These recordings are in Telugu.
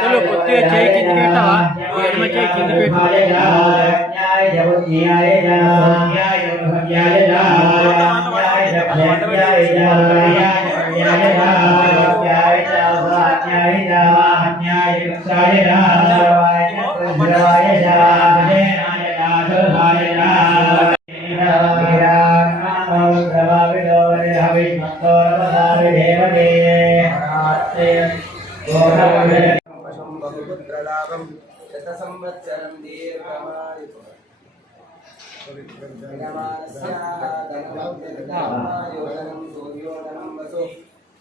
चलो कुत्ते जय की बेटा ये में जय की बेटा न्याय जब न्याय न्याय जब न्याय न्याय जब न्याय न्याय न्याय न्याय जब न्याय न्याय जब न्याय न्याय संवत्सरं दीर्घमायु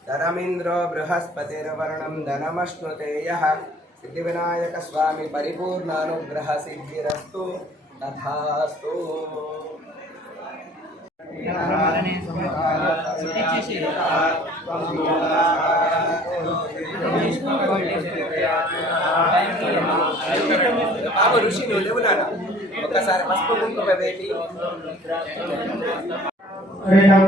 धनमिन्द्रो बृहस्पतिर्वर्णं धनमश्नुते यः सिद्धिविनायकस्वामी परिपूर्णानुग्रहसिद्धिरस्तु तथास्तु బాబు ఋషి నువ్వు లేవు నాన్న ఒక్కసారి పసుపు కుంకుమ వేటి ऋणं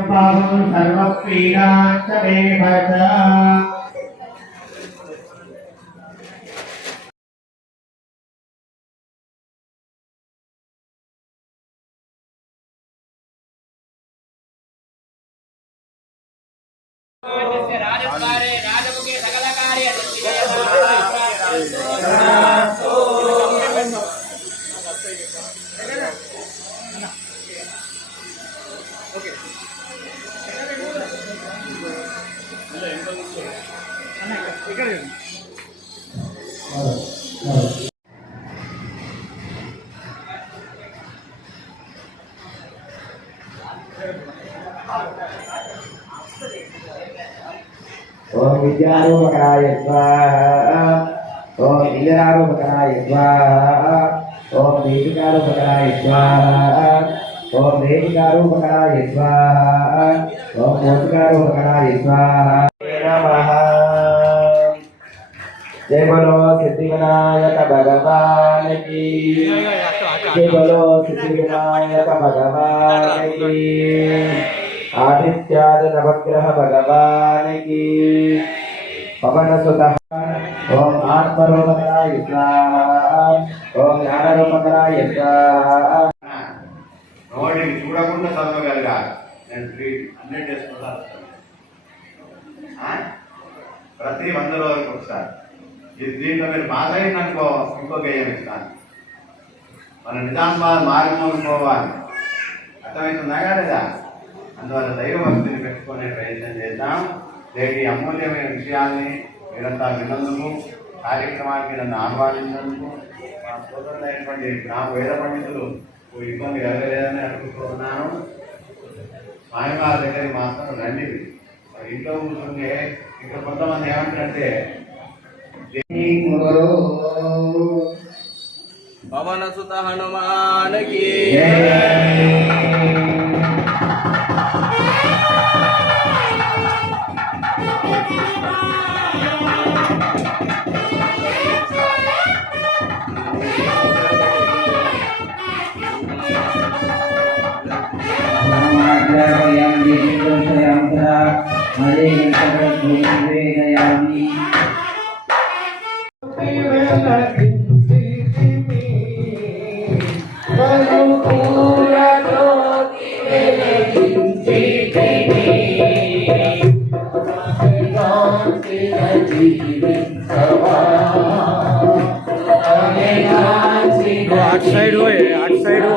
ओम विद्यारूपकराय स्वाहा ओम इंद्रारूपकराय स्वाहा ओम देविकारूपकराय स्वाहा ओम देविकारूपकराय स्वाहा ओम मोतिकारूपकराय स्वाहा नमः जय बोलो सिद्धि विनायक भगवान की जय बोलो सिद्धि विनायक भगवान की ఆదిత్యాద నవగ్రహ భగవానికి పవనసుత ఓం ఆత్మరూపకరాయ ఓం జ్ఞానరూపకరాయ నోటికి చూడకుండా చదవగలిగా? నేను హండ్రెడ్ ప్రతి వంద రోజులకు ఒకసారి. ఇది దీంట్లో మీరు పాస్ అయిందనుకో ఇంకో గేయం ఇస్తాను. మన నిజామాబాద్ మార్గం పోవాలి. అర్థమవుతుందా కదా అందువల్ల దైవభక్తిని పెట్టుకునే ప్రయత్నం చేద్దాం. నేటి అమూల్యమైన విషయాల్ని మీరంతా విన్నందుకు కార్యక్రమానికి నన్ను ఆహ్వానించినందుకు మా సోదరులైనటువంటి గ్రామ వేద పండితులు ఇబ్బంది కలగలేదని అనుకుంటున్నాను స్వామివారి దగ్గరికి మాత్రం రండి. ఇంట్లో కూర్చుంటే ఇక్కడ కొంతమంది ఏమంటారంటే పవన సుత हरे वेदयामि आठ साइड हो आठ साइड हो।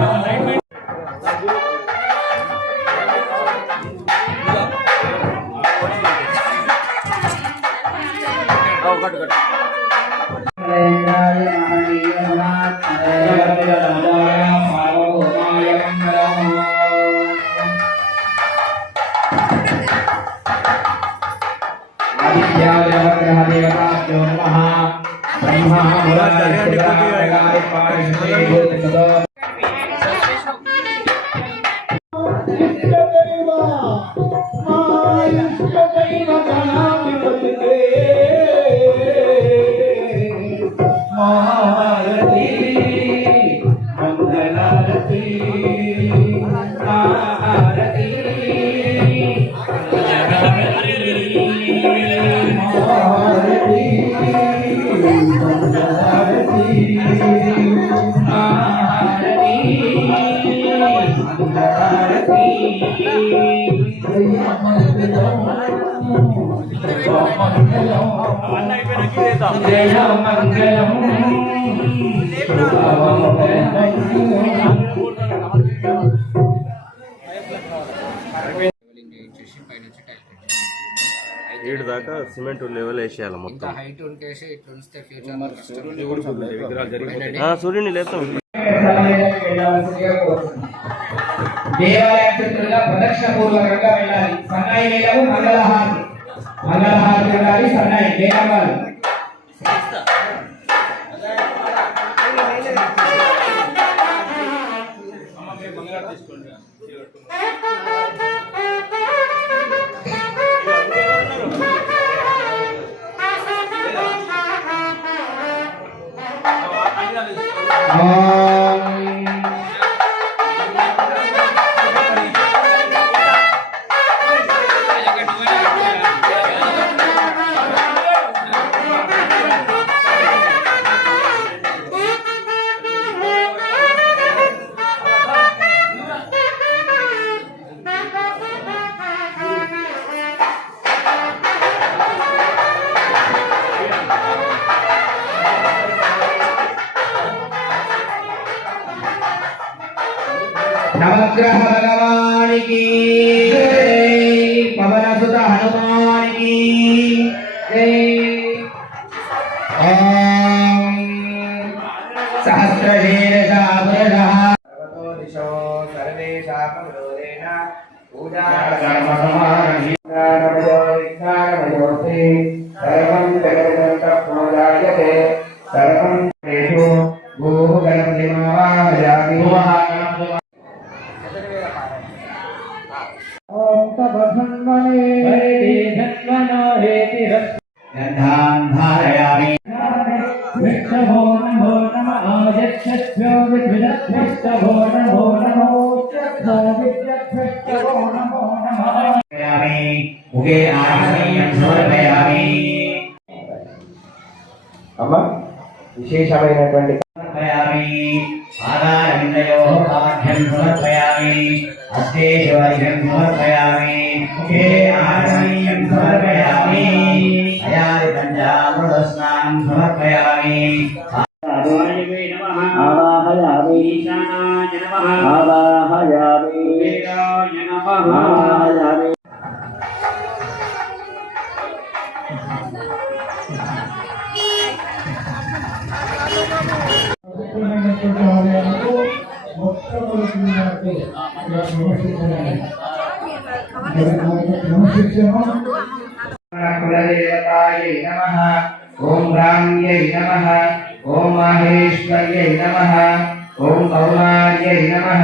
ఏడు దాకా సిమెంట్ లెవెల్ వేసేయాలి మొత్తం. హైట్ ఉంటే ఇట్లా ఉంచితే ఫ్యూచర్ సూర్యుని లేపుతాం. దేవాలయం చుట్టూగా ప్రదక్షిణ పూర్వకంగా వెళ్ళాలి సన్నాయి వేలము మంగళహారతి మంగళహారతి వెళ్ళాలి సన్నాయి వేలమాలు నవగ్రహ భగవానికి वृक्षभो नमो नम आयच्छभ्यो विद्विदभ्यस्तभो नमो नमो चभ्यो विद्यभ्यस्तभो नमो नमः समर्पयामि मुखे आह्वनीयं సమర్పయామి అమ్మ విశేషమైనటువంటి సమర్పయామి ఆధారవిందయో పాఠ్యం సమర్పయామి అష్టేశ్వర్యం సమర్పయామి ముఖే కులదేవతాయై నమః ఓం రామ్యై నమః ఓం మాహేశ్వర్యై నమః ఓం కౌమార్యై నమః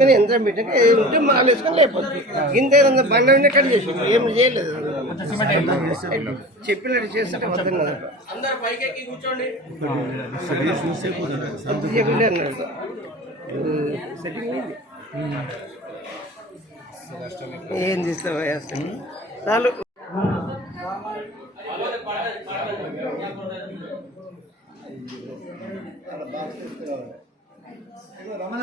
వేసుకొని యంత్రం పెట్టాక ఉంటే మాలు వేసుకొని లేకపోతుంది ఇంత బండి ఉంటే కట్ చేసి ఏం చేయలేదు. చెప్పినట్టు చేస్తే వద్దు అందరు పైకెక్కి ఏం చేస్తావా అసలు చాలు. రమణ.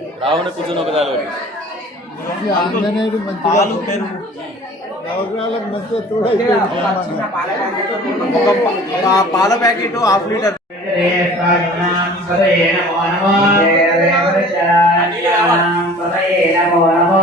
రావణ కూర్చొని ఒక దాని పాలు పెరుగు. పాల ప్యాకెట్ హాఫ్ లీటర్. నమో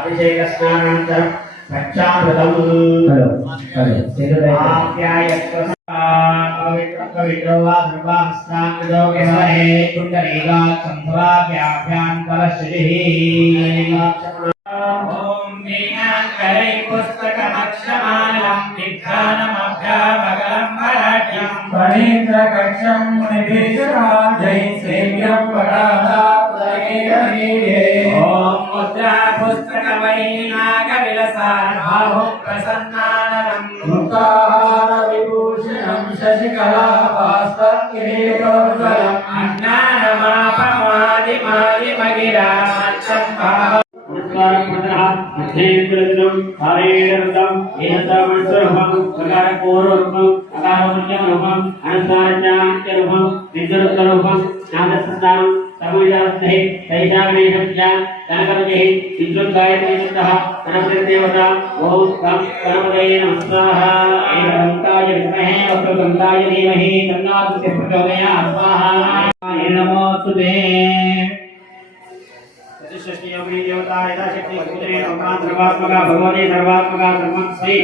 अभिषेकस्नानन्तरं पश्चामृतम् మరాఠ్యం ఫణీంద్రకక్షం మునిభీషరాజై సేవ్యం ఓం ముద్రా పుస్తక వైనాగ విలసార్భావం ప్రసన్నాననం ముక్తాహార విభూషణం శశికళా భాస్కరం కిరీటోజ్వలం అజ్ఞానమాపమాది మాది మగిరా మచ్చం భావ ఓం గం గణపతయే నమః స్వాహా ఏకదంతాయ విద్మహే వక్రదంతాయ ధీమహి తన్నాదుః ప్రచోదయాత్ స్వాహా. ఏ నమోస్తుతే చతుషష్ఠి యోగిని దేవత యథాశక్తి సముద్రే లోకాన్ సర్వాత్మక భగవతి సర్వాత్మక సర్వం శ్రీ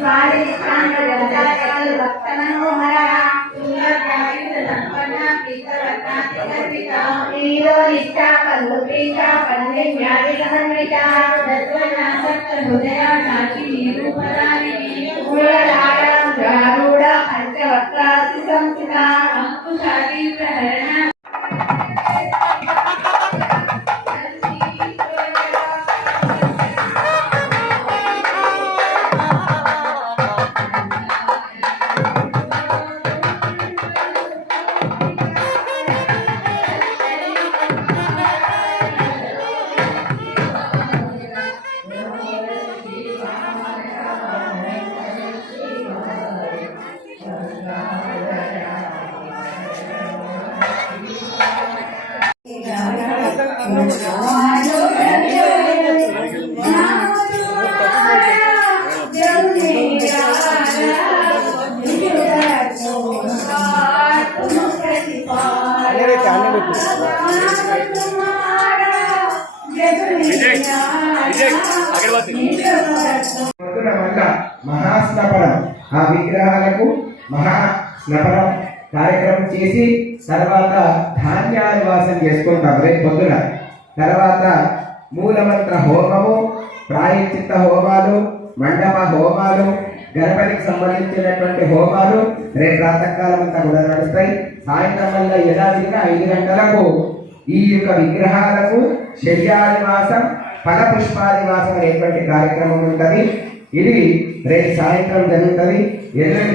మహాకాళి మహాలక్ష్మి మహాసరస్వతి దేవ్యాయ చరణారంతార్పణమస్తు అతః వాస్తుమండలాధిష్టాన ఉపవాసం చేసుకుంటాం. రేపు పొద్దున. తర్వాత మూలమంత్ర హోమము ప్రాయశ్చిత్త హోమాలు మండప హోమాలు గణపతికి సంబంధించినటువంటి హోమాలు రేపు ప్రాతకాలం అంతా కూడా నడుస్తాయి. సాయంత్రం వల్ల యథావిధిగా ఐదు గంటలకు ఈ యొక్క విగ్రహాలకు శల్యాదివాసం ఫలపుష్పాదివాసం అనేటువంటి కార్యక్రమం ఉంటుంది. ఇది రేపు సాయంత్రం జరుగుతుంది. ఎల్లుండి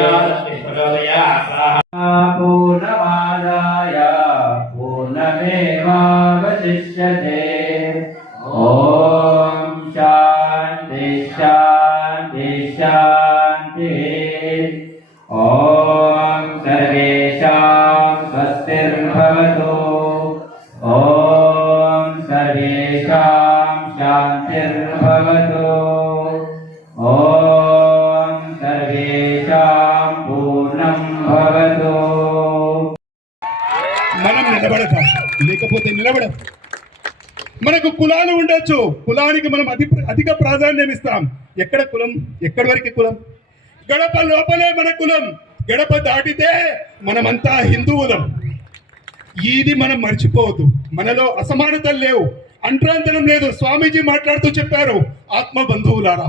శాంతిర్భవతు ఓం సర్వేషాం పూర్ణం భవతు మనం నిలబడక లేకపోతే నిలబడం మనకు కులాలు ఉండొచ్చు. కులానికి మనం అతి అధిక ప్రాధాన్యం ఇస్తాం. ఎక్కడ కులం? ఎక్కడి వరకు కులం? గడప లోపలే మన కులం. గడప దాటితే మనమంతా హిందువులం. ఇది మనం మర్చిపోవద్దు. మనలో అసమానతలు లేవు. అంట్రాంతరం లేదు. స్వామీజీ మాట్లాడుతూ చెప్పారు ఆత్మ బంధువులారా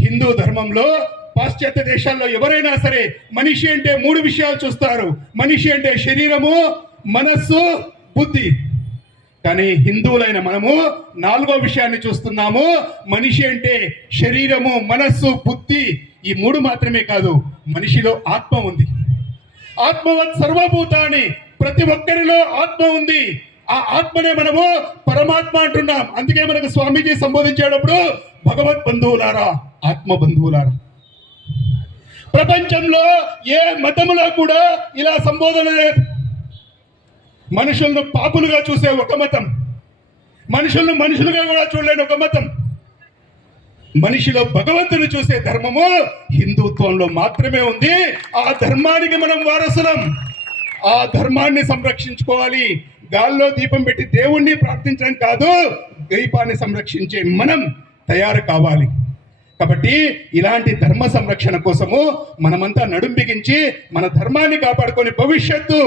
హిందూ ధర్మంలో పాశ్చాత్య దేశాల్లో ఎవరైనా సరే మనిషి అంటే మూడు విషయాలు చూస్తారు. మనిషి అంటే శరీరము మనస్సు బుద్ధి. కానీ హిందువులైన మనము నాలుగో విషయాన్ని చూస్తున్నాము. మనిషి అంటే శరీరము మనస్సు బుద్ధి ఈ మూడు మాత్రమే కాదు మనిషిలో ఆత్మ ఉంది. ఆత్మవత్ సర్వభూతాన్ని ప్రతి ఒక్కరిలో ఆత్మ ఉంది. ఆ ఆత్మనే మనము పరమాత్మ అంటున్నాం. అందుకే మనకు స్వామీజీ సంబోధించేటప్పుడు భగవత్ బంధువులారా ఆత్మ బంధువులారా. ప్రపంచంలో ఏ మతములో కూడా ఇలా సంబోధన లేదు. మనుషులను పాపులుగా చూసే ఒక మతం. మనుషులను మనుషులుగా కూడా చూడలేని ఒక మతం. మనిషిలో భగవంతుని చూసే ధర్మము హిందుత్వంలో మాత్రమే ఉంది. ఆ ధర్మానికి మనం వారసులం. ఆ ధర్మాన్ని సంరక్షించుకోవాలి. గాల్లో దీపం పెట్టి దేవుణ్ణి ప్రార్థించడం కాదు దీపాన్ని సంరక్షించే మనం తయారు కావాలి. కాబట్టి ఇలాంటి ధర్మ సంరక్షణ కోసము మనమంతా నడుం బిగించి మన ధర్మాన్ని కాపాడుకొని భవిష్యత్తు.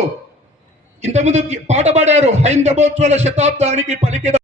ఇంతకుముందు పాట పాడారు హైందవోత్సవాల శతాబ్దానికి పలికిన